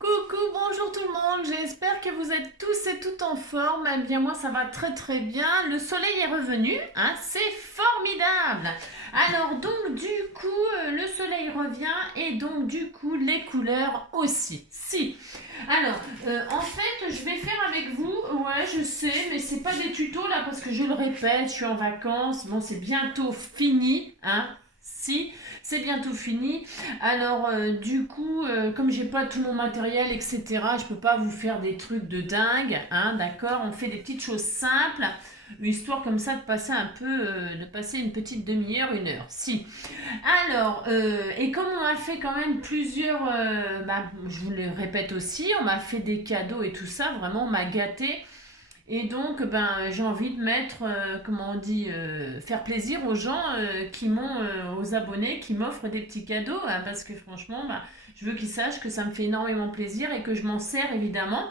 Coucou, bonjour tout le monde, j'espère que vous êtes tous et toutes en forme. Eh bien moi ça va très très bien, le soleil est revenu, hein, c'est formidable. Alors donc du coup le soleil revient et donc du coup les couleurs aussi. Si. Alors en fait je vais faire avec vous, ouais je sais mais c'est pas des tutos là parce que je le répète, je suis en vacances, bon c'est bientôt fini, hein. Si, c'est bientôt fini. Alors, du coup, comme j'ai pas tout mon matériel, etc., je peux pas vous faire des trucs de dingue, hein, d'accord? On fait des petites choses simples, histoire comme ça de passer un peu, de passer une petite demi-heure, une heure. Si. Alors, et comme on a fait quand même plusieurs, je vous le répète aussi, on m'a fait des cadeaux et tout ça, vraiment, on m'a gâté. Et donc, j'ai envie de mettre, comment on dit, faire plaisir aux gens aux abonnés qui m'offrent des petits cadeaux, hein, parce que franchement, je veux qu'ils sachent que ça me fait énormément plaisir et que je m'en sers évidemment.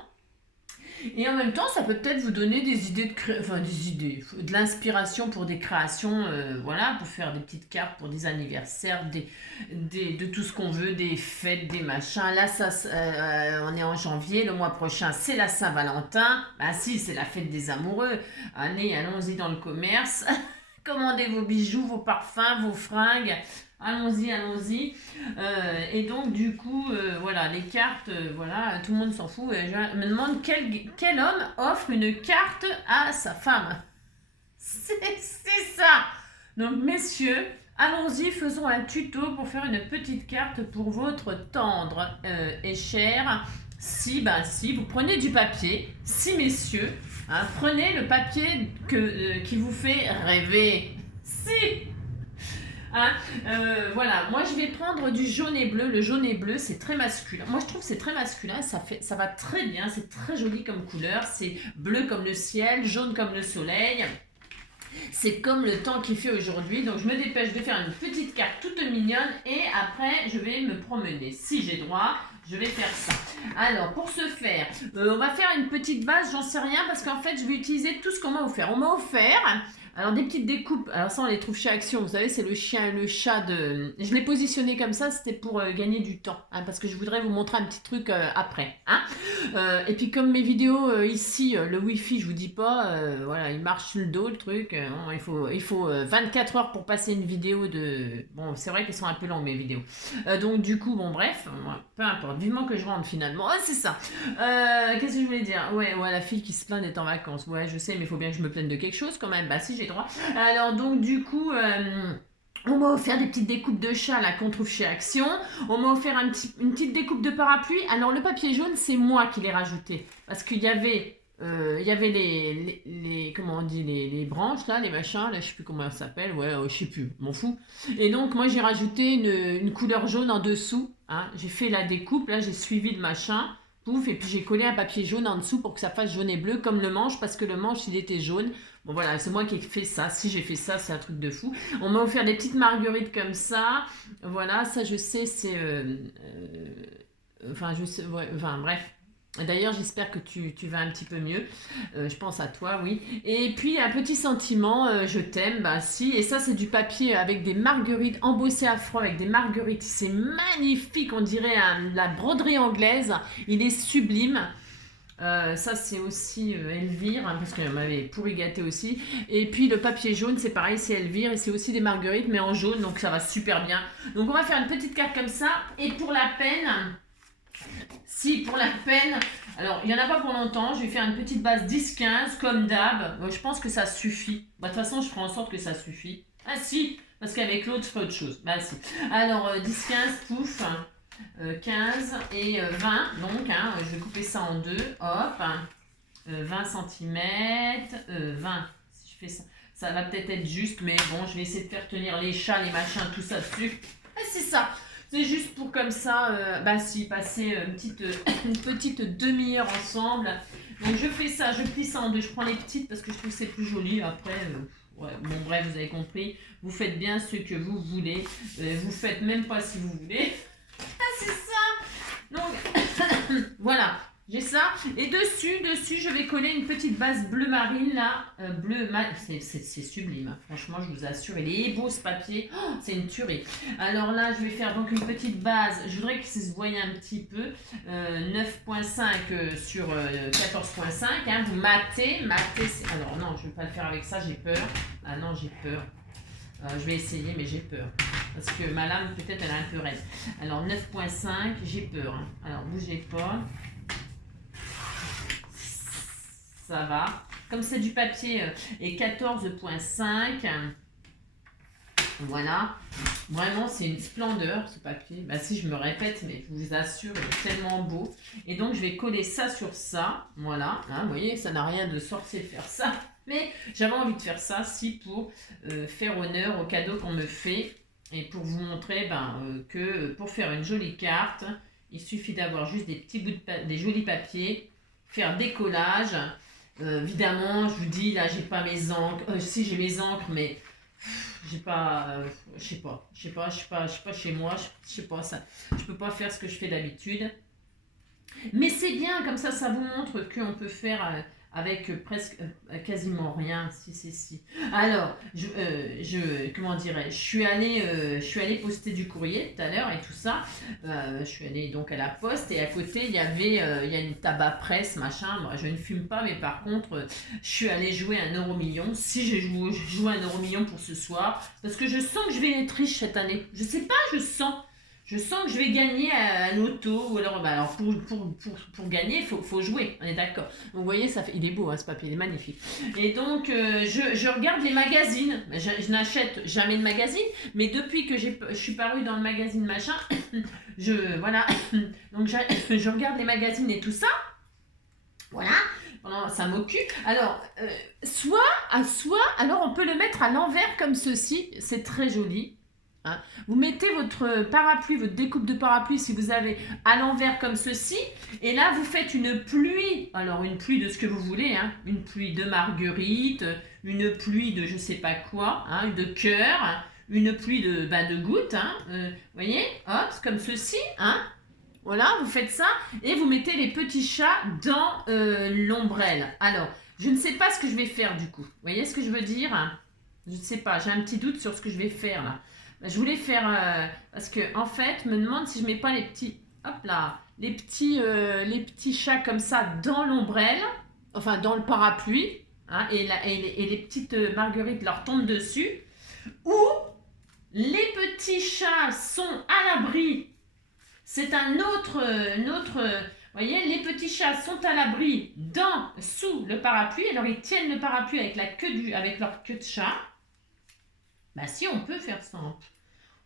Et en même temps, ça peut peut-être vous donner des idées des idées, de l'inspiration pour des créations, voilà, pour faire des petites cartes pour des anniversaires, de tout ce qu'on veut, des fêtes, des machins. Là, on est en janvier, le mois prochain, c'est la Saint-Valentin. Bah si, c'est la fête des amoureux. Allez, allons-y dans le commerce. Commandez vos bijoux, vos parfums, vos fringues. Allons-y, allons-y. Et donc, du coup, voilà, les cartes, voilà, tout le monde s'en fout. Et je me demande quel homme offre une carte à sa femme. C'est ça. Donc, messieurs, allons-y, faisons un tuto pour faire une petite carte pour votre tendre et cher. Si, vous prenez du papier. Si, messieurs, hein, prenez le papier qui vous fait rêver. Si. Hein, voilà, moi je vais prendre du jaune et bleu. Le jaune et bleu, c'est très masculin. Moi je trouve que c'est très masculin, ça va très bien, c'est très joli comme couleur. C'est bleu comme le ciel, jaune comme le soleil. C'est comme le temps qu'il fait aujourd'hui. Donc je me dépêche de faire une petite carte toute mignonne et après je vais me promener. Si j'ai droit, je vais faire ça. Alors pour ce faire, on va faire une petite base, j'en sais rien parce qu'en fait je vais utiliser tout ce qu'on m'a offert. On m'a offert alors des petites découpes, alors ça on les trouve chez Action, vous savez c'est le chien et le chat de... Je l'ai positionné comme ça, c'était pour gagner du temps, hein, parce que je voudrais vous montrer un petit truc après. Hein. Et puis comme mes vidéos ici, le wifi je vous dis pas, voilà il marche sur le dos le truc, bon, il faut 24 heures pour passer une vidéo de... Bon c'est vrai qu'elles sont un peu longues mes vidéos. Donc du coup bon bref, peu importe, vivement que je rentre finalement. Ah c'est ça. Qu'est-ce que je voulais dire? Ouais, la fille qui se plaint d'être en vacances. Ouais, je sais, mais il faut bien que je me plaigne de quelque chose quand même. Bah si, j'ai droit. Alors donc du coup, on m'a offert des petites découpes de chat là qu'on trouve chez Action. On m'a offert une petite découpe de parapluie. Alors le papier jaune, c'est moi qui l'ai rajouté. Parce qu'il y avait... il y avait comment on dit, les branches là, les machins, là je sais plus comment ça s'appelle, ouais, je sais plus, m'en fous. Et donc moi j'ai rajouté une couleur jaune en dessous, hein. J'ai fait la découpe, là j'ai suivi le machin, pouf, et puis j'ai collé un papier jaune en dessous pour que ça fasse jaune et bleu comme le manche, parce que le manche il était jaune. Bon voilà, c'est moi qui ai fait ça, si j'ai fait ça, c'est un truc de fou. On m'a offert des petites marguerites comme ça, voilà, ça je sais, c'est... enfin, je sais, ouais, enfin bref. D'ailleurs, j'espère que tu vas un petit peu mieux. Je pense à toi, oui. Et puis, un petit sentiment, je t'aime, bah si. Et ça, c'est du papier avec des marguerites, embossé à froid avec des marguerites. C'est magnifique, on dirait la broderie anglaise. Il est sublime. Ça, c'est aussi Elvire, hein, parce qu'elle m'avait pourri gâté aussi. Et puis, le papier jaune, c'est pareil, c'est Elvire. Et c'est aussi des marguerites, mais en jaune, donc ça va super bien. Donc, on va faire une petite carte comme ça. Et pour la peine... Si, pour la peine, alors il n'y en a pas pour longtemps, je vais faire une petite base 10-15 comme d'hab. Je pense que ça suffit. De toute façon, je ferai en sorte que ça suffit. Ah si, parce qu'avec l'autre, je ferai autre chose. Bah si. Alors 10-15, pouf, 15 et 20. Donc, hein, je vais couper ça en deux. Hop, 20 cm, 20. Si je fais ça, ça va peut-être être juste, mais bon, je vais essayer de faire tenir les chats, les machins, tout ça dessus. Ah, c'est ça. C'est juste pour comme ça, passer une petite demi-heure ensemble. Donc je fais ça, je plie ça en deux, je prends les petites parce que je trouve que c'est plus joli. Après, ouais, bon bref, vous avez compris. Vous faites bien ce que vous voulez. Vous faites même pas si vous voulez. Ah c'est ça. Donc voilà. J'ai ça. Et dessus, je vais coller une petite base bleu marine là. C'est sublime. Hein. Franchement, je vous assure, il est beau ce papier. Oh, c'est une tuerie. Alors là, je vais faire donc une petite base. Je voudrais que ça se voie un petit peu. 9.5 sur 14.5. Hein. Vous matez. Alors non, je ne vais pas le faire avec ça, j'ai peur. Ah non, j'ai peur. Je vais essayer, mais j'ai peur. Parce que ma lame, peut-être, elle est un peu raide. Alors 9.5, j'ai peur. Hein. Alors bougez pas. Ça va. Comme c'est du papier et 14.5, voilà. Vraiment, c'est une splendeur ce papier. Bah si, je me répète, mais je vous assure, il est tellement beau. Et donc, je vais coller ça sur ça. Voilà. Hein, vous voyez, ça n'a rien de sorcier de faire ça. Mais j'avais envie de faire ça, si pour faire honneur au cadeau qu'on me fait. Et pour vous montrer que pour faire une jolie carte, il suffit d'avoir juste des petits bouts des jolis papiers, faire des collages. Évidemment, je vous dis, là, j'ai pas mes encres. Si, j'ai mes encres, mais j'ai pas, je sais pas chez moi, je sais pas ça. Je peux pas faire ce que je fais d'habitude. Mais c'est bien, comme ça vous montre qu'on peut faire avec presque quasiment rien. Si. Alors, comment dirais-je, je suis allée poster du courrier tout à l'heure et tout ça. Je suis allée donc à la poste et à côté il y a une tabac presse machin. Moi, je ne fume pas, mais par contre je suis allée jouer un euro million. Si j'ai joué un euro million pour ce soir, parce que je sens que je vais être riche cette année. Je sais pas, je sens que je vais gagner à l'auto. Ou alors, pour gagner, il faut jouer. On est d'accord. Vous voyez, il est beau, hein, ce papier, il est magnifique. Et donc, je regarde les magazines. Je n'achète jamais de magazine. Mais depuis que je suis parue dans le magazine machin, voilà. Donc, je regarde les magazines et tout ça. Voilà. Ça m'occupe. Alors, alors on peut le mettre à l'envers comme ceci. C'est très joli. Hein. Vous mettez votre parapluie, votre découpe de parapluie si vous avez à l'envers comme ceci, et là vous faites une pluie, alors une pluie de ce que vous voulez, hein. Une pluie de marguerite, une pluie de je sais pas quoi, hein, de cœur, une pluie de gouttes, hein. Voyez, hop, comme ceci, hein. Voilà, vous faites ça et vous mettez les petits chats dans l'ombrelle. Alors, je ne sais pas ce que je vais faire du coup. Vous voyez ce que je veux dire, hein. Je ne sais pas, j'ai un petit doute sur ce que je vais faire là. Je voulais faire, parce que en fait, me demande si je mets pas les petits chats comme ça dans l'ombrelle, enfin dans le parapluie, hein, et les petites marguerites leur tombent dessus, ou les petits chats sont à l'abri. C'est un autre, vous voyez, les petits chats sont à l'abri sous le parapluie, alors ils tiennent le parapluie avec leur queue de chat. Bah si, on peut faire ça.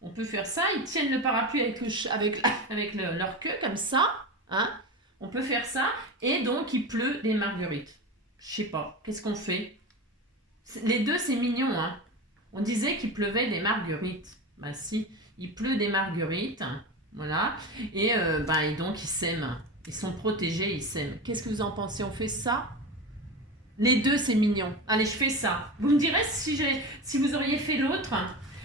On peut faire ça, ils tiennent le parapluie avec leur queue comme ça. Hein. On peut faire ça. Et donc, il pleut des marguerites. Je sais pas, qu'est-ce qu'on fait? Les deux, c'est mignon. Hein. On disait qu'il pleuvait des marguerites. Bah si, il pleut des marguerites. Hein. Voilà. Et donc, ils s'aiment. Ils sont protégés, ils s'aiment. Qu'est-ce que vous en pensez? On fait ça? Les deux, c'est mignon. Allez, je fais ça. Vous me direz si vous auriez fait l'autre.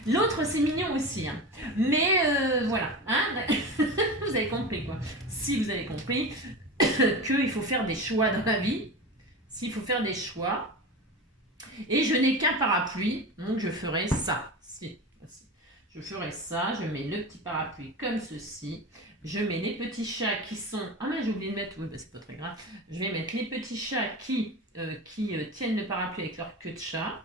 L'autre, c'est mignon aussi. Hein. Mais voilà. Hein. Vous avez compris, quoi. Si vous avez compris qu'il faut faire des choix dans la vie. S'il faut faire des choix. Et je n'ai qu'un parapluie. Donc, je ferai ça. Je ferai ça. Je mets le petit parapluie comme ceci. Je mets les petits chats qui sont... Ah mais j'ai oublié de mettre... Oui, c'est pas très grave. Je vais mettre les petits chats qui tiennent le parapluie avec leur queue de chat.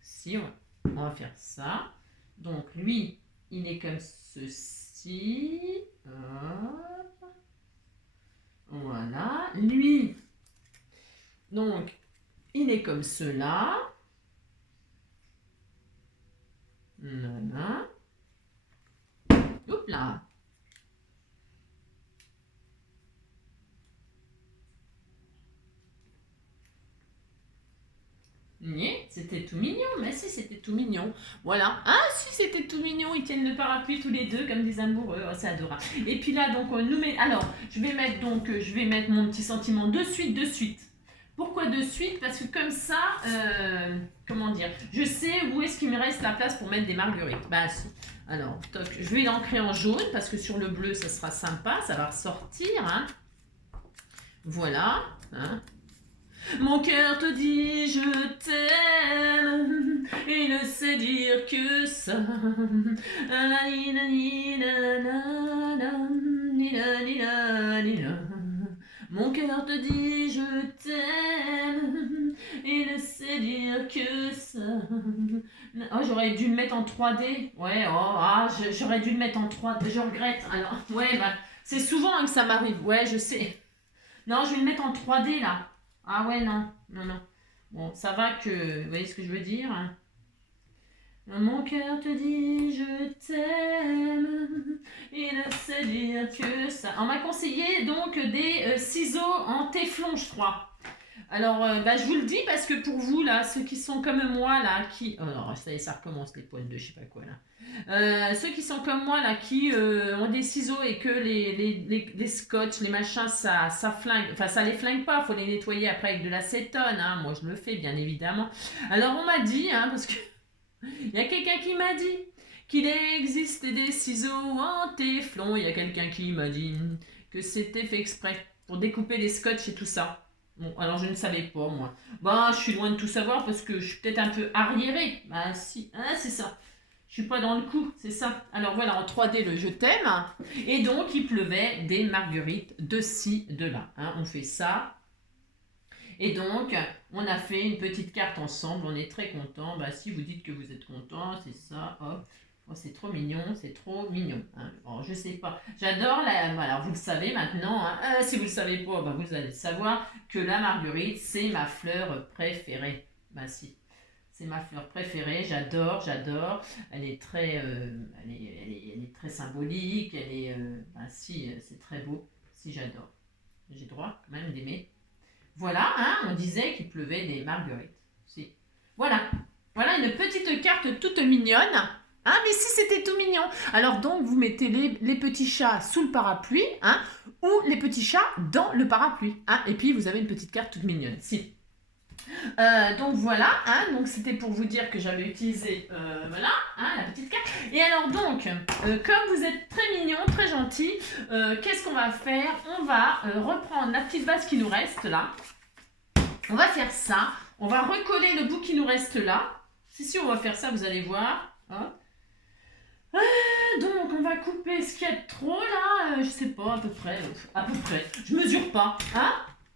Si, on va faire ça. Donc lui, il est comme ceci. Hop. Voilà. Lui, donc, il est comme cela. Voilà. Hop là. C'était tout mignon, mais si c'était tout mignon. Voilà. Ah si c'était tout mignon, ils tiennent le parapluie tous les deux comme des amoureux. Oh, c'est adorable. Et puis là donc on nous met. Alors je vais mettre mon petit sentiment de suite. Pourquoi de suite? Parce que comme ça, comment dire, je sais où est-ce qu'il me reste la place pour mettre des marguerites. Bah si. Alors toc, je vais l'ancrer en jaune parce que sur le bleu ça sera sympa, ça va ressortir. Hein. Voilà. Hein. Mon cœur te dit je t'aime, il ne sait dire que ça. Mon cœur te dit je t'aime, il ne sait dire que ça. Oh, j'aurais dû le mettre en 3D. Ouais, j'aurais dû le mettre en 3D. Je regrette. Alors, ouais, bah, c'est souvent hein, que ça m'arrive. Ouais, je sais. Non, je vais le mettre en 3D là. Ah ouais, non, non, non. Bon, ça va que... Vous voyez ce que je veux dire? Mon cœur te dit je t'aime, il ne sait dire que ça. On m'a conseillé donc des ciseaux en téflon, je crois. Alors, bah, je vous le dis parce que pour vous, là, ceux qui sont comme moi, là, qui... Oh non, ça recommence, les poils de je sais pas quoi, là. Ceux qui sont comme moi, là, qui ont des ciseaux et que les scotch, les machins, ça flingue... Enfin, ça les flingue pas, faut les nettoyer après avec de l'acétone, hein. Moi, je le fais, bien évidemment. Alors, on m'a dit, hein, parce que... Il y a quelqu'un qui m'a dit qu'il existe des ciseaux en téflon. Il y a quelqu'un qui m'a dit que c'était fait exprès pour découper les scotch et tout ça. Bon, alors je ne savais pas, moi. Bah, je suis loin de tout savoir parce que je suis peut-être un peu arriérée. Bah, si, ah, c'est ça. Je suis pas dans le coup, c'est ça. Alors voilà, en 3D, le je t'aime. Et donc, il pleuvait des marguerites de ci, de là. Hein, on fait ça. Et donc, on a fait une petite carte ensemble. On est très contents. Bah, si vous dites que vous êtes contents, c'est ça. Hop. Oh, c'est trop mignon, c'est trop mignon. Hein. Bon, je sais pas. J'adore la. Alors, vous le savez maintenant. Hein. Si vous le savez pas, bah, vous allez savoir que la marguerite, c'est ma fleur préférée. Bah, si. C'est ma fleur préférée. J'adore, j'adore. Elle est très, elle est très symbolique. Elle est. Bah, si, c'est très beau. Si, j'adore. J'ai le droit quand même d'aimer. Voilà, hein, on disait qu'il pleuvait des marguerites. Si. Voilà. Voilà une petite carte toute mignonne. Hein, mais si c'était tout mignon. Alors donc, vous mettez les petits chats sous le parapluie, hein, ou les petits chats dans le parapluie. Hein, et puis, vous avez une petite carte toute mignonne. Si. Donc voilà, hein, donc c'était pour vous dire que j'avais utilisé voilà, hein, la petite carte. Et alors donc, comme vous êtes très mignon, très gentil, qu'est-ce qu'on va faire? On va reprendre la petite base qui nous reste là. On va faire ça. On va recoller le bout qui nous reste là. Si, on va faire ça, vous allez voir. Hein. Donc, on va couper ce qu'il y a de trop là. Je sais pas, à peu près. Je mesure pas. Hein?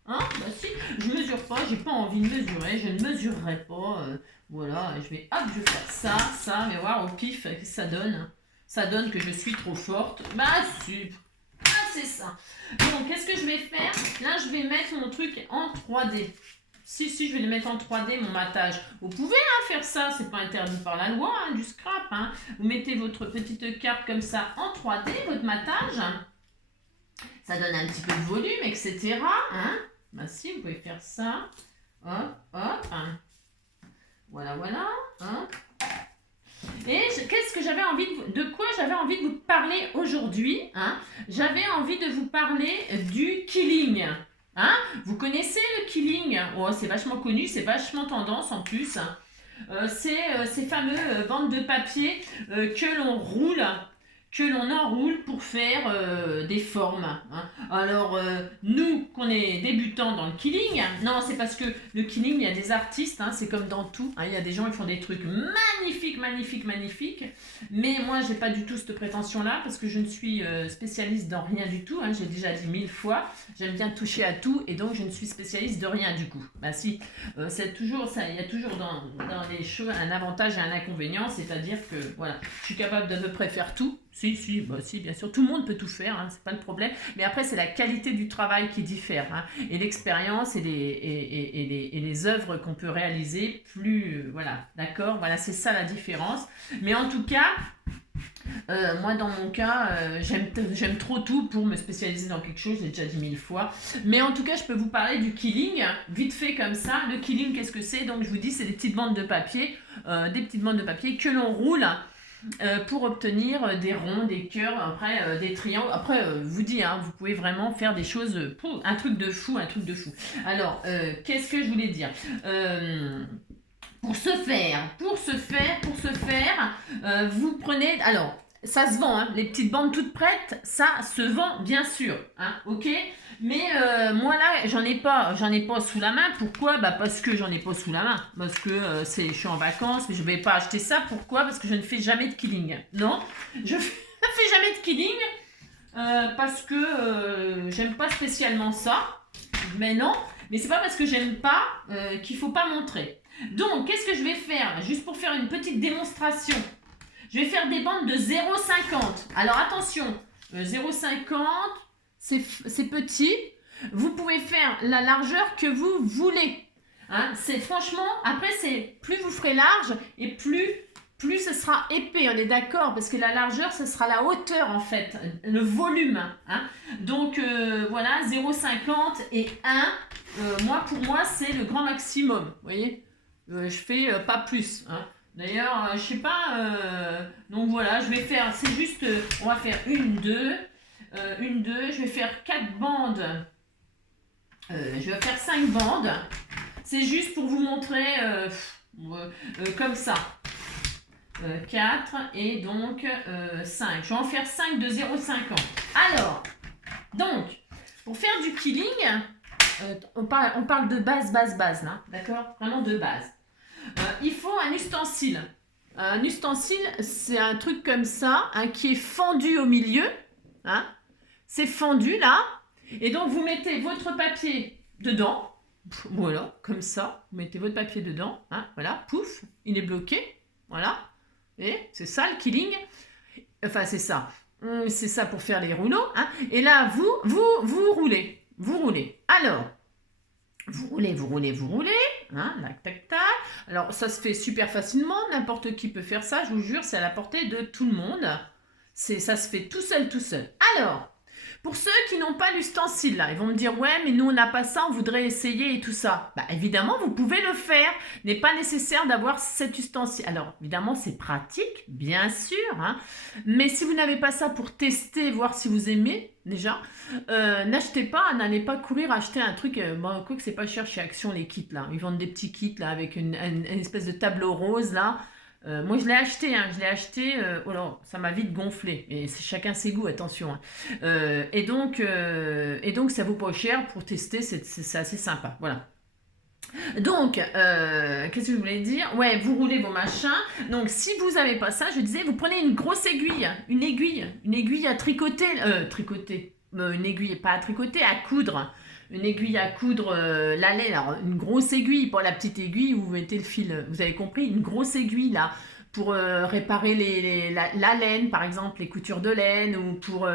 Hein? Bah si, je mesure pas, j'ai pas envie de mesurer, je ne mesurerai pas. Voilà, je vais, hop, je vais faire ça, mais voir au pif, qu'est-ce que ça donne? Ça donne que je suis trop forte. Bah super. Ah, c'est ça. Donc, qu'est-ce que je vais faire? Là, je vais mettre mon truc en 3D. Si, je vais le mettre en 3D, mon matage. Vous pouvez hein, faire ça, c'est pas interdit par la loi, hein, du scrap. Hein. Vous mettez votre petite carte comme ça en 3D, votre matage. Ça donne un petit peu de volume, etc. Hein. Ben si, vous pouvez faire ça. Hop, hop. Hein. Voilà, voilà. Hein. Et qu'est-ce que j'avais envie de quoi j'avais envie de vous parler aujourd'hui hein. J'avais envie de vous parler du quilling. Hein. Vous connaissez le quilling? Oh, c'est vachement connu, c'est vachement tendance en plus. C'est ces fameux bandes de papier que l'on roule. Que l'on enroule pour faire des formes. Hein. Alors, nous, qu'on est débutants dans le quilling, non, c'est parce que le quilling, il y a des artistes, hein, c'est comme dans tout. Hein, il y a des gens qui font des trucs magnifiques, magnifiques, magnifiques. Mais moi, j'ai pas du tout cette prétention-là parce que je ne suis spécialiste dans rien du tout. Hein, j'ai déjà dit 1000 fois. J'aime bien toucher à tout et donc je ne suis spécialiste de rien du coup. Bah si, c'est toujours ça. Il y a toujours dans les choses un avantage et un inconvénient, c'est-à-dire que voilà, je suis capable d'à peu près faire tout. Si, bien sûr, tout le monde peut tout faire, hein, c'est pas le problème. Mais après, c'est la qualité du travail qui diffère, hein, et l'expérience et les œuvres qu'on peut réaliser. Plus, voilà, d'accord. Voilà, c'est ça la différence. Mais en tout cas, moi, dans mon cas, j'aime trop tout pour me spécialiser dans quelque chose. J'ai déjà dit 1000 fois. Mais en tout cas, je peux vous parler du quilling, vite fait comme ça. Le quilling, qu'est-ce que c'est? Donc, je vous dis, c'est des petites bandes de papier, que l'on roule. Pour obtenir des ronds, des cœurs, après des triangles. Après, vous dis, hein, vous pouvez vraiment faire des choses, un truc de fou. Alors, qu'est-ce que je voulais dire pour ce faire, vous prenez, alors, Ça se vend, hein. Les petites bandes toutes prêtes, ça se vend bien sûr, hein, ok. Mais moi là, j'en ai pas sous la main. Pourquoi? Bah parce que j'en ai pas sous la main, parce que je suis en vacances, mais je vais pas acheter ça. Pourquoi? Parce que je ne fais jamais de killing. Non, je fais jamais de killing parce que j'aime pas spécialement ça. Mais non, mais c'est pas parce que j'aime pas qu'il faut pas montrer. Donc, qu'est-ce que je vais faire? Juste pour faire une petite démonstration. Je vais faire des bandes de 0,50. Alors attention, 0,50, c'est petit. Vous pouvez faire la largeur que vous voulez. Hein, c'est franchement, après, plus vous ferez large et plus ce sera épais, on est d'accord, parce que la largeur, ce sera la hauteur en fait, le volume. Hein. Donc voilà, 0,50 et 1, pour moi, c'est le grand maximum. Vous voyez, je fais pas plus. Hein. D'ailleurs, je sais pas, donc voilà, je vais faire, c'est juste, on va faire une, deux, je vais faire 4 bandes, je vais faire 5 bandes, c'est juste pour vous montrer comme ça, 4 et donc 5, je vais en faire 5 de 0,50. Alors, donc, pour faire du killing, on parle de base là, d'accord, vraiment de base. Il faut un ustensile. Un ustensile, c'est un truc comme ça, hein, qui est fendu au milieu. Hein. C'est fendu là. Et donc, vous mettez votre papier dedans. Voilà, comme ça. Vous mettez votre papier dedans. Hein, voilà, pouf, il est bloqué. Voilà. Et c'est ça le killing. Enfin, c'est ça. C'est ça pour faire les rouleaux. Hein. Et là, vous roulez. Vous roulez. Alors, vous roulez, hein, tac, tac, tac. Alors, ça se fait super facilement, n'importe qui peut faire ça, je vous jure, c'est à la portée de tout le monde. Ça se fait tout seul. Alors, pour ceux qui n'ont pas l'ustensile, là, ils vont me dire, ouais, mais nous, on n'a pas ça, on voudrait essayer et tout ça. Bah, évidemment, vous pouvez le faire. Il n'est pas nécessaire d'avoir cet ustensile. Alors, évidemment, c'est pratique, bien sûr, hein, mais si vous n'avez pas ça pour tester, voir si vous aimez, déjà, n'achetez pas, n'allez pas courir acheter un truc, bon, quoi que c'est pas cher chez Action, les kits, là. Ils vendent des petits kits, là, avec une espèce de tableau rose, là. Moi, je l'ai acheté, oh là, ça m'a vite gonflé. Et c'est chacun ses goûts, attention. Hein. Et donc, ça vaut pas cher pour tester, c'est assez sympa. Voilà. Donc, qu'est-ce que je voulais dire? Ouais, vous roulez vos machins. Donc, si vous n'avez pas ça, je disais, vous prenez une grosse aiguille, une aiguille à tricoter, une aiguille pas à tricoter, à coudre. Une aiguille à coudre la laine, alors une grosse aiguille, pas la petite aiguille où vous mettez le fil, vous avez compris, une grosse aiguille là, pour réparer la laine, par exemple, les coutures de laine, ou pour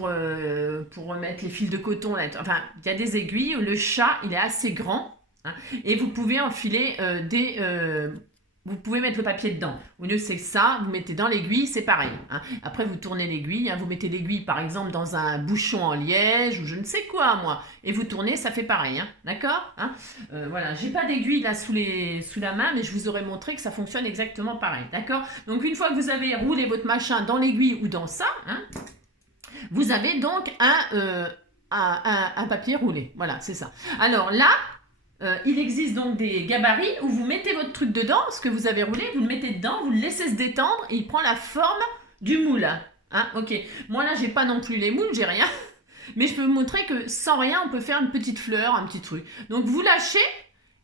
remettre les fils de coton. Là. Enfin, il y a des aiguilles, le chat, il est assez grand, hein, et vous pouvez enfiler vous pouvez mettre le papier dedans. Au lieu c'est ça, vous mettez dans l'aiguille, c'est pareil. Hein. Après, vous tournez l'aiguille, hein, vous mettez l'aiguille par exemple dans un bouchon en liège ou je ne sais quoi moi, et vous tournez, ça fait pareil. Hein. D'accord, hein. Voilà, j'ai pas d'aiguille là sous la main, mais je vous aurais montré que ça fonctionne exactement pareil. D'accord. Donc une fois que vous avez roulé votre machin dans l'aiguille ou dans ça, hein, vous avez donc un papier roulé. Voilà, c'est ça. Alors là, il existe donc des gabarits où vous mettez votre truc dedans, ce que vous avez roulé, vous le mettez dedans, vous le laissez se détendre et il prend la forme du moule. Hein, ok. Moi là, j'ai pas non plus les moules, j'ai rien. Mais je peux vous montrer que sans rien, on peut faire une petite fleur, un petit truc. Donc vous lâchez.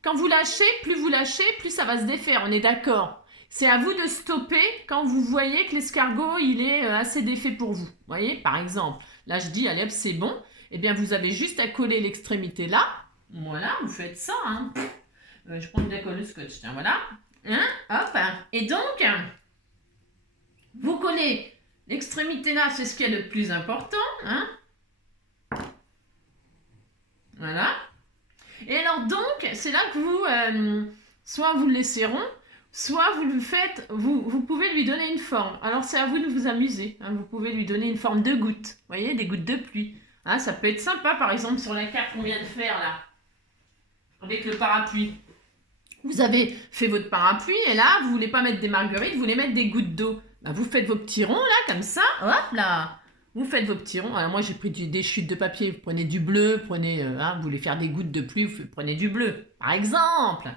Quand vous lâchez, plus ça va se défaire. On est d'accord. C'est à vous de stopper quand vous voyez que l'escargot, il est assez défait pour vous. Vous voyez, par exemple. Là, je dis, allez hop, c'est bon. Eh bien, vous avez juste à coller l'extrémité là. Voilà, vous faites ça. Hein. Je prends de la colle scotch, tiens, voilà. Hein, hop. Et donc, vous collez l'extrémité là, c'est ce qui est le plus important. Hein. Voilà. Et alors donc, c'est là que vous, soit vous le laissez rond, soit vous le faites, vous pouvez lui donner une forme. Alors c'est à vous de vous amuser. Hein. Vous pouvez lui donner une forme de goutte. Vous voyez, des gouttes de pluie. Hein, ça peut être sympa, par exemple, sur la carte qu'on vient de faire là. Avec le parapluie. Vous avez fait votre parapluie et là, vous voulez pas mettre des marguerites, vous voulez mettre des gouttes d'eau. Ben, vous faites vos petits ronds là, comme ça, hop là. Vous faites vos petits ronds. Alors moi, j'ai pris des chutes de papier. Vous prenez du bleu, vous voulez faire des gouttes de pluie, vous prenez du bleu, par exemple.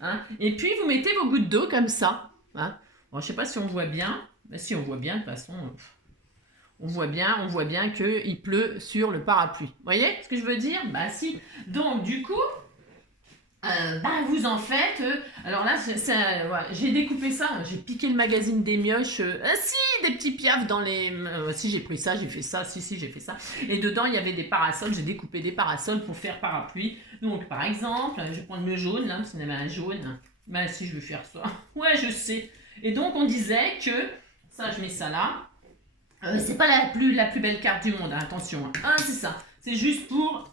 Hein. Et puis, vous mettez vos gouttes d'eau comme ça. Hein. Bon, je sais pas si on voit bien. Ben si, on voit bien, de toute façon, on voit bien qu'il pleut sur le parapluie. Vous voyez ce que je veux dire? Bah si. Donc, du coup, vous en faites. Alors là, voilà, j'ai découpé ça. J'ai piqué le magazine des mioches. Si, des petits piafs dans les. Si, j'ai pris ça, j'ai fait ça. Si, j'ai fait ça. Et dedans, il y avait des parasols. J'ai découpé des parasols pour faire parapluie. Donc, par exemple, je vais prendre le jaune, là, parce qu'on avait un jaune. Bah, si, je vais faire ça. Ouais, je sais. Et donc, on disait que. Ça, je mets ça là. C'est pas la plus belle carte du monde, hein, attention. Hein. C'est ça. C'est juste pour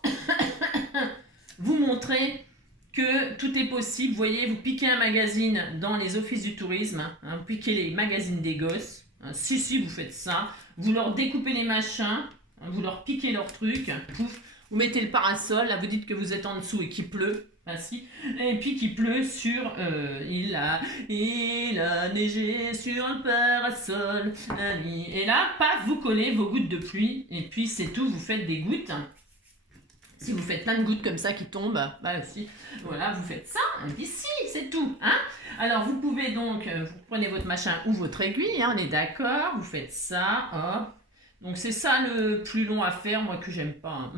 vous montrer que tout est possible. Vous voyez, vous piquez un magazine dans les offices du tourisme, hein, vous piquez les magazines des gosses. Hein, si, vous faites ça. Vous leur découpez les machins, hein, vous leur piquez leurs trucs, pouf, vous mettez le parasol, là vous dites que vous êtes en dessous et qu'il pleut. Ah si. Et puis qu'il pleut sur il a neigé sur le parasol. Et là, paf, vous collez vos gouttes de pluie. Et puis c'est tout, vous faites des gouttes. Si vous faites plein de gouttes comme ça qui tombent, bah aussi, voilà, vous faites ça, ici, c'est tout. Hein. Alors vous pouvez donc, vous prenez votre machin ou votre aiguille, hein, on est d'accord, vous faites ça, hop. Donc c'est ça le plus long à faire, moi que j'aime pas. Hein.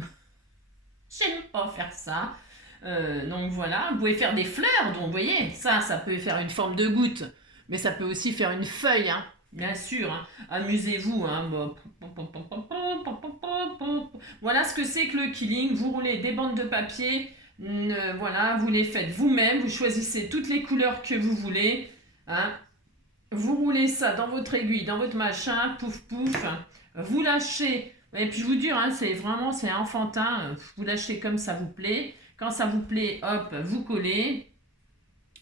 J'aime pas faire ça. Donc voilà, vous pouvez faire des fleurs, donc vous voyez, ça peut faire une forme de goutte, mais ça peut aussi faire une feuille, hein, bien sûr, hein. Amusez-vous. Hein. Voilà ce que c'est que le quilling, vous roulez des bandes de papier, voilà, vous les faites vous-même, vous choisissez toutes les couleurs que vous voulez, hein. Vous roulez ça dans votre aiguille, dans votre machin, pouf pouf, vous lâchez, et puis je vous dis, hein, c'est enfantin, vous lâchez comme ça vous plaît. Quand ça vous plaît, hop, vous collez.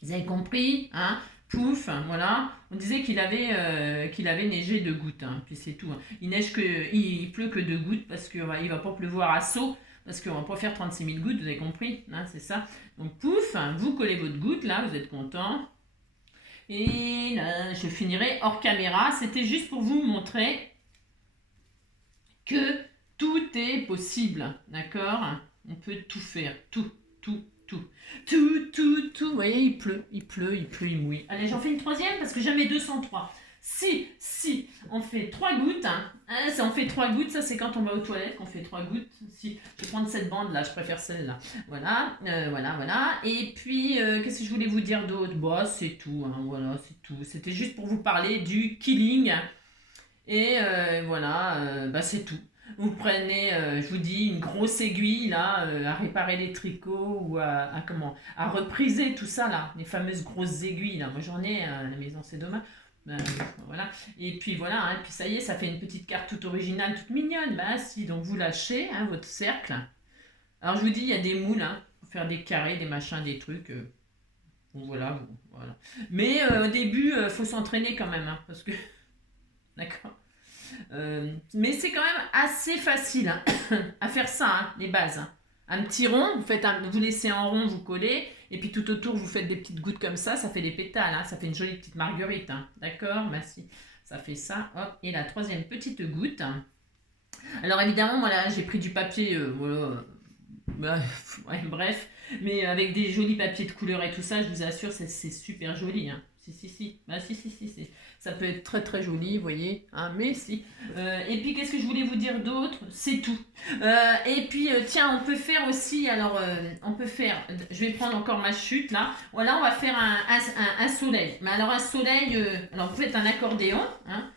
Vous avez compris, hein? Pouf, voilà. On disait qu'il avait neigé de gouttes, hein, puis c'est tout. Hein. Il pleut que de gouttes parce qu'il ne va pas pleuvoir à seau, parce qu'on va pas faire 36 000 gouttes, vous avez compris, hein, c'est ça. Donc pouf, vous collez votre goutte, là, vous êtes content. Et là, je finirai hors caméra. C'était juste pour vous montrer que tout est possible, d'accord? On peut tout faire, tout. Vous voyez, il mouille. Allez, j'en fais une troisième parce que jamais 203. Si, on fait 3 gouttes. Hein, on fait 3 gouttes, ça c'est quand on va aux toilettes qu'on fait 3 gouttes. Si, je vais prendre cette bande là, je préfère celle-là. Voilà, voilà. Et puis, qu'est-ce que je voulais vous dire d'autre? Bah, c'est tout, hein, voilà, c'est tout. C'était juste pour vous parler du quilling. Et voilà, c'est tout. Vous prenez, je vous dis, une grosse aiguille là, à réparer les tricots ou à repriser tout ça là, les fameuses grosses aiguilles là. Moi j'en ai à la maison, c'est dommage. Voilà. Et puis voilà, hein, puis ça y est, ça fait une petite carte toute originale, toute mignonne. Si, donc vous lâchez hein, votre cercle. Alors je vous dis, il y a des moules, hein, pour faire des carrés, des machins, des trucs. Donc voilà. Mais au début, faut s'entraîner quand même, hein, parce que. D'accord. Mais c'est quand même assez facile hein, à faire ça, hein, les bases. Hein. Un petit rond, vous laissez en rond, vous collez, et puis tout autour, vous faites des petites gouttes comme ça fait des pétales, hein, ça fait une jolie petite marguerite. Hein. D'accord? Merci. Ça fait ça, hop. Et la troisième petite goutte. Alors évidemment, moi là, j'ai pris du papier, bref, mais avec des jolis papiers de couleur et tout ça, je vous assure, c'est super joli. Hein. Si. Ça peut être très très joli, vous voyez. Hein, mais si. Et puis, qu'est-ce que je voulais vous dire d'autre? C'est tout. Et puis, tiens, on peut faire aussi, alors, je vais prendre encore ma chute, là. Voilà, on va faire un soleil. Mais alors, un soleil, alors, vous faites un accordéon. Hein.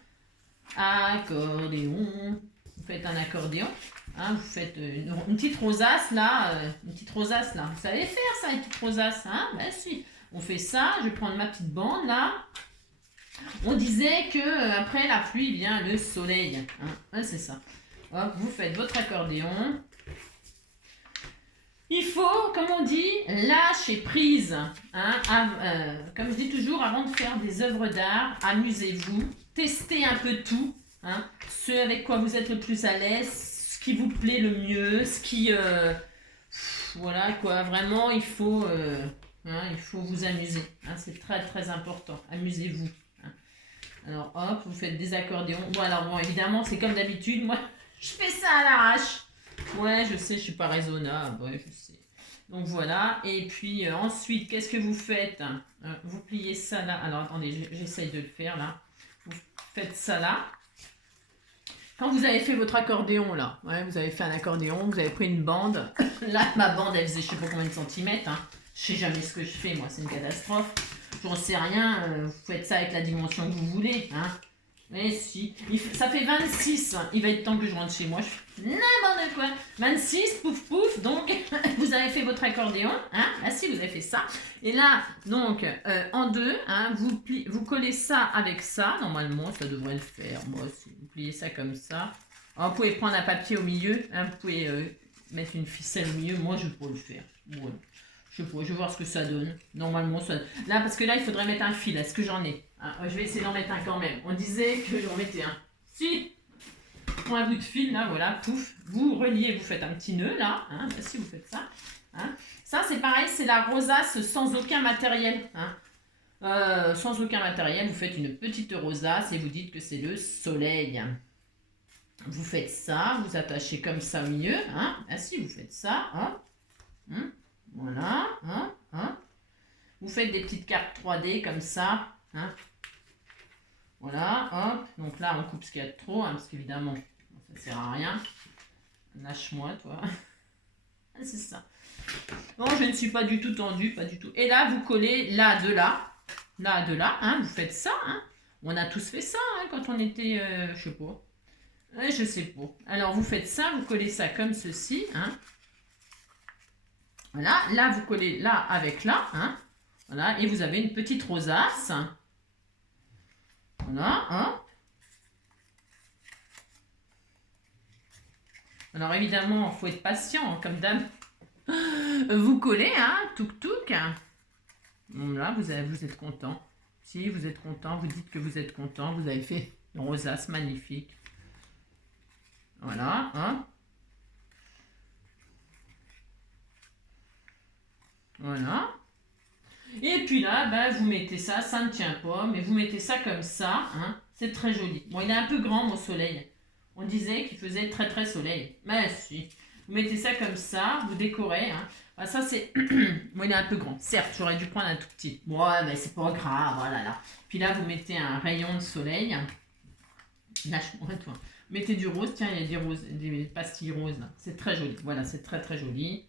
Accordéon. Vous faites un accordéon. Hein, vous faites une petite rosace, là. Vous savez faire ça, une petite rosace, hein? Ben, si. On fait ça, je vais prendre ma petite bande là. On disait que après la pluie vient le soleil. Hein, c'est ça. Hop, vous faites votre accordéon. Il faut, comme on dit, lâcher prise. Hein, comme je dis toujours, avant de faire des œuvres d'art, amusez-vous, testez un peu tout. Hein, ce avec quoi vous êtes le plus à l'aise, ce qui vous plaît le mieux, ce qui... voilà quoi, vraiment il faut vous amuser. Hein, c'est très très important. Amusez-vous. Hein. Alors hop, vous faites des accordéons. Bon, évidemment, c'est comme d'habitude. Moi, je fais ça à l'arrache. Ouais, je sais, je suis pas raisonnable. Ouais, je sais. Donc voilà. Et puis ensuite, qu'est-ce que vous faites? Vous pliez ça là. Alors attendez, j'essaye de le faire là. Vous faites ça là. Quand vous avez fait votre accordéon là, ouais, vous avez fait un accordéon, vous avez pris une bande. Là, ma bande, elle faisait je sais pas combien de centimètres. Hein. Je sais jamais ce que je fais, moi, c'est une catastrophe. J'en sais rien, vous faites ça avec la dimension que vous voulez. Hein. Mais si, ça fait 26. Il va être temps que je rentre chez moi. Je fais n'importe quoi. 26, pouf pouf. Donc, vous avez fait votre accordéon. Hein. Ah si, vous avez fait ça. Et là, donc, en deux, hein, vous collez ça avec ça. Normalement, ça devrait le faire. Moi aussi, vous pliez ça comme ça. Alors, vous pouvez prendre un papier au milieu. Hein, vous pouvez mettre une ficelle au milieu. Moi, je peux le faire. Voilà. Je vais voir ce que ça donne. Normalement, ça... Là, parce que là, il faudrait mettre un fil. Est-ce que j'en ai? Ah, je vais essayer d'en mettre un quand même. On disait que j'en mettais un. Si, pour un bout de fil, là, voilà, pouf. Vous reliez, vous faites un petit nœud, là. Hein, si vous faites ça. Hein. Ça, c'est pareil, c'est la rosace sans aucun matériel. Hein. Sans aucun matériel, vous faites une petite rosace et vous dites que c'est le soleil. Vous faites ça, vous attachez comme ça au milieu. Hein. Ah, si, vous faites ça. Hein. Voilà. Hein. Hein. Vous faites des petites cartes 3D comme ça. Hein. Voilà, hop. Donc là, on coupe ce qu'il y a de trop, hein, parce qu'évidemment, ça sert à rien. Lâche-moi, toi. C'est ça. Non, je ne suis pas du tout tendue, pas du tout. Et là, vous collez là de là. Là de là, hein, vous faites ça. Hein. On a tous fait ça hein, quand on était, je sais pas. Je sais pas. Alors, vous faites ça, vous collez ça comme ceci. Hein. Voilà, là, vous collez là avec là. Hein. Voilà, et vous avez une petite rosace. Voilà, hein. Alors évidemment, il faut être patient, hein, comme d'hab. Vous collez, hein, touk-touk. Là, vous êtes content. Si vous êtes content, vous dites que vous êtes content. Vous avez fait une rosace magnifique. Voilà, hein. Voilà. Et puis là, ben, vous mettez ça, ça ne tient pas, mais vous mettez ça comme ça, hein, c'est très joli. Bon, il est un peu grand, mon soleil. On disait qu'il faisait très très soleil. Mais si, vous mettez ça comme ça, vous décorez. Hein. Ben, ça, c'est... bon, il est un peu grand. Certes, j'aurais dû prendre un tout petit. Bon, ouais, mais c'est pas grave, voilà. Là. Puis là, vous mettez un rayon de soleil. Lâche-moi, toi. Mettez du rose, tiens, il y a des pastilles roses. C'est très joli. Voilà, c'est très très joli.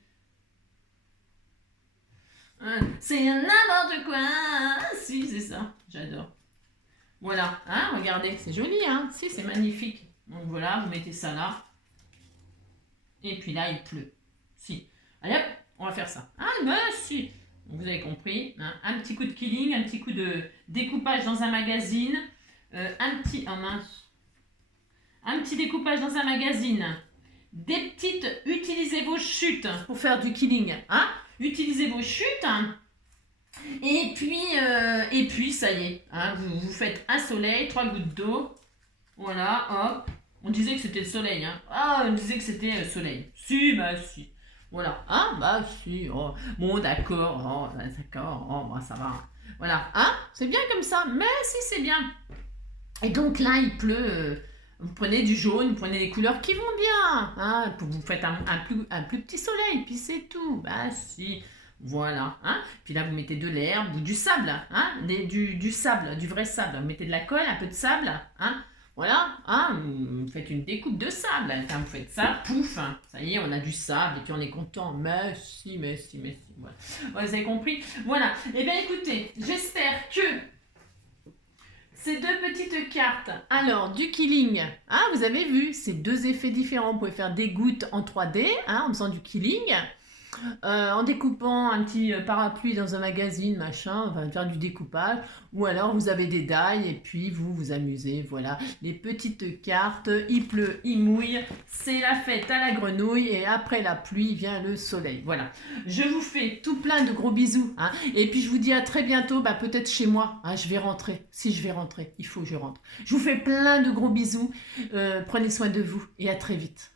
C'est n'importe quoi. Si, c'est ça. J'adore. Voilà. Hein, regardez. C'est joli, hein. Si, c'est magnifique. Donc voilà, vous mettez ça là. Et puis là, il pleut. Si. Allez hop, on va faire ça. Ah, bah si. Donc, vous avez compris. Hein. Un petit coup de killing, un petit coup de découpage dans un magazine. Un petit... Oh mince. Un petit découpage dans un magazine. Des petites... Utilisez vos chutes pour faire du killing. Hein. Utilisez vos chutes. Hein. Et puis, ça y est. Hein, vous faites un soleil, 3 gouttes d'eau. Voilà, hop. On disait que c'était le soleil. Hein. Ah, on disait que c'était le soleil. Si, bah si. Voilà. Ah, bah si. Oh. Bon, d'accord. Oh, d'accord. Oh, bah, ça va. Voilà. Hein, c'est bien comme ça. Mais si, c'est bien. Et donc là, il pleut. Vous prenez du jaune, vous prenez des couleurs qui vont bien. Hein, vous faites un plus petit soleil, puis c'est tout. Bah si. Voilà. Hein. Puis là, vous mettez de l'herbe ou du sable. Hein, du sable, du vrai sable. Vous mettez de la colle, un peu de sable. Hein. Voilà. Hein, vous faites une découpe de sable. Enfin, vous faites ça, pouf. Hein. Ça y est, on a du sable et puis on est content. Mais si. Voilà. Vous avez compris. Voilà. Eh bien, écoutez, j'espère que... Ces deux petites cartes, alors du killing, hein, vous avez vu, c'est deux effets différents. Vous pouvez faire des gouttes en 3D, hein, en faisant du killing, en découpant un petit parapluie dans un magazine, machin, enfin faire du découpage, ou alors vous avez des die et puis vous vous amusez, voilà. Les petites cartes, il pleut, il mouille, c'est la fête à la grenouille et après la pluie vient le soleil, voilà. Je vous fais tout plein de gros bisous, hein, et puis je vous dis à très bientôt, bah, peut-être chez moi, hein, je vais rentrer, si je vais rentrer, il faut que je rentre. Je vous fais plein de gros bisous, prenez soin de vous et à très vite.